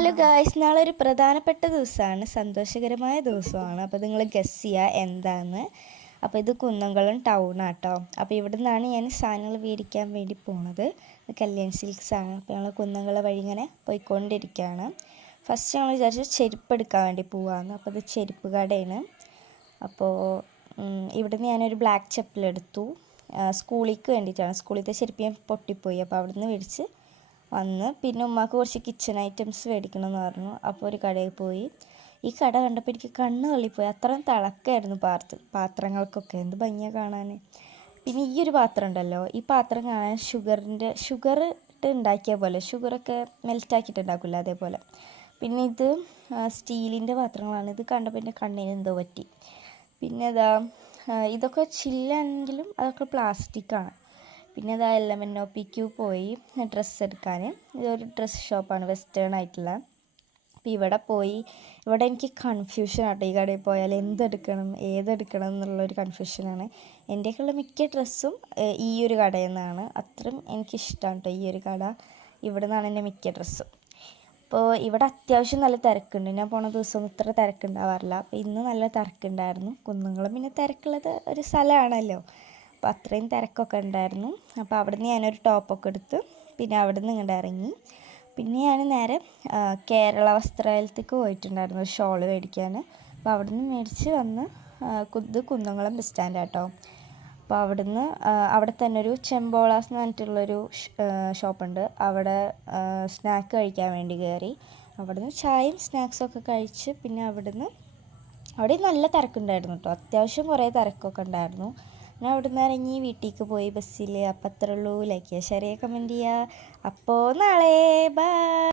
Hello guys, നാളെ ഒരു പ്രധാനപ്പെട്ട ദിവസമാണ്, സന്തോഷകരമായ ദിവസമാണ്. അപ്പോൾ നിങ്ങൾ ഗസ് ചെയ്യുക എന്താന്ന്. അപ്പോൾ ഇത് കുന്നംകുളം ടൗണാട്ടോ. അപ്പോൾ ഇവിടെ നിന്നാണ് ഞാൻ സാധനങ്ങൾ മേടിക്കാൻ വേണ്ടി പോണത്. കല്യാൺ സിൽക്സ് ആണ്. അപ്പോൾ ഞങ്ങൾ കുന്നംകുളം വഴി ഇങ്ങനെ പോയിക്കൊണ്ടിരിക്കുകയാണ്. ഫസ്റ്റ് ഞങ്ങൾ വിചാരിച്ചു ചെരുപ്പ് എടുക്കാൻ വേണ്ടി പോവാമെന്ന്. അപ്പോൾ ഇത് ചെരുപ്പ് കടയാണ്. അപ്പോൾ ഇവിടുന്ന് ഞാനൊരു ബ്ലാക്ക് ചെപ്പലെടുത്തു. സ്കൂളിലേക്ക് വേണ്ടിയിട്ടാണ്. സ്കൂളിലത്തെ ചെരുപ്പ് ഞാൻ പൊട്ടിപ്പോയി. അപ്പോൾ അവിടെ നിന്ന് മേടിച്ച് വന്ന് പിന്നെ ഉമ്മാക്ക് കുറച്ച് കിച്ചൺ ഐറ്റംസ് മേടിക്കണമെന്ന് പറഞ്ഞു. അപ്പോൾ ഒരു കടയിൽ പോയി. ഈ കട കണ്ടപ്പോൾ എനിക്ക് കണ്ണ് തള്ളിപ്പോയി. അത്രയും തിളക്കമായിരുന്നു പാത്രങ്ങൾക്കൊക്കെ. എന്ത് ഭംഗിയാണ് കാണാൻ. പിന്നെ ഈ ഒരു പാത്രം ഉണ്ടല്ലോ, ഈ പാത്രം കാണാൻ ഷുഗർ ഇട്ട് ഉണ്ടാക്കിയ പോലെ, ഷുഗറൊക്കെ മെൽറ്റാക്കിയിട്ട് ഉണ്ടാക്കില്ല അതേപോലെ. പിന്നെ ഇത് സ്റ്റീലിൻ്റെ പാത്രങ്ങളാണ്. ഇത് കണ്ടപ്പോൾ എൻ്റെ കണ്ണിന് എന്തോ പറ്റി. പിന്നെ ഇതൊക്കെ ചില്ലാണെങ്കിലും അതൊക്കെ പ്ലാസ്റ്റിക്കാണ്. പിന്നെ LMNOPക്ക് പോയി ഡ്രസ്സ് എടുക്കാൻ. ഇതൊരു ഡ്രസ്സ് ഷോപ്പാണ്, വെസ്റ്റേൺ ആയിട്ടുള്ള. അപ്പോൾ ഇവിടെ എനിക്ക് കൺഫ്യൂഷൻ ആട്ടോ. ഈ കടയിൽ പോയാൽ എന്തെടുക്കണം ഏതെടുക്കണം എന്നുള്ളൊരു കൺഫ്യൂഷനാണ്. എൻ്റെയൊക്കെയുള്ള മിക്ക ഡ്രസ്സും ഈ ഒരു കടയിൽ നിന്നാണ്. അത്രയും എനിക്കിഷ്ടമാണ് കേട്ടോ ഈ ഒരു കട. ഇവിടെ നിന്നാണ് എൻ്റെ മിക്ക ഡ്രസ്സും. അപ്പോൾ ഇവിടെ അത്യാവശ്യം നല്ല തിരക്കുണ്ട്. ഞാൻ പോണ ദിവസം ഇത്ര തിരക്കുണ്ടാവാറില്ല. അപ്പോൾ ഇന്ന് നല്ല തിരക്കുണ്ടായിരുന്നു. കുന്നംകുളം പിന്നെ തിരക്കുള്ളത് ഒരു സ്ഥലമാണല്ലോ. അപ്പോൾ അത്രയും തിരക്കൊക്കെ ഉണ്ടായിരുന്നു. അപ്പോൾ അവിടെ നിന്ന് ഞാനൊരു ടോപ്പൊക്കെ എടുത്ത് പിന്നെ അവിടെ നിന്ന് ഇങ്ങോട്ട് ഇറങ്ങി. പിന്നെ ഞാൻ നേരെ കേരള വസ്ത്രാലയത്തേക്ക് പോയിട്ടുണ്ടായിരുന്നു ഒരു ഷോൾ മേടിക്കാൻ. അപ്പോൾ അവിടെ നിന്ന് മേടിച്ച് വന്ന് ഇത് കുന്നംകുളം ബസ് സ്റ്റാൻഡ് കേട്ടോ. അപ്പോൾ അവിടെ തന്നെ ഒരു ചെമ്പോളാസ് എന്ന് പറഞ്ഞിട്ടുള്ളൊരു ഷോപ്പുണ്ട്. അവിടെ സ്നാക്ക് കഴിക്കാൻ വേണ്ടി കയറി. അവിടെ നിന്ന് ചായയും സ്നാക്സൊക്കെ കഴിച്ച് പിന്നെ അവിടെ നല്ല തിരക്കുണ്ടായിരുന്നു കേട്ടോ. അത്യാവശ്യം കുറേ തിരക്കൊക്കെ ഉണ്ടായിരുന്നു. ഞാൻ അവിടെ നിന്ന് ഇറങ്ങി വീട്ടിലേക്ക് പോയി ബസ്സിൽ. അപ്പം അത്രേ ഉള്ളൂ. ലൈക്ക് ചെയ്യുക, ഷെയർ ചെയ്യുക, കമൻറ്റ് ചെയ്യുക. അപ്പോൾ നാളെ ബൈ.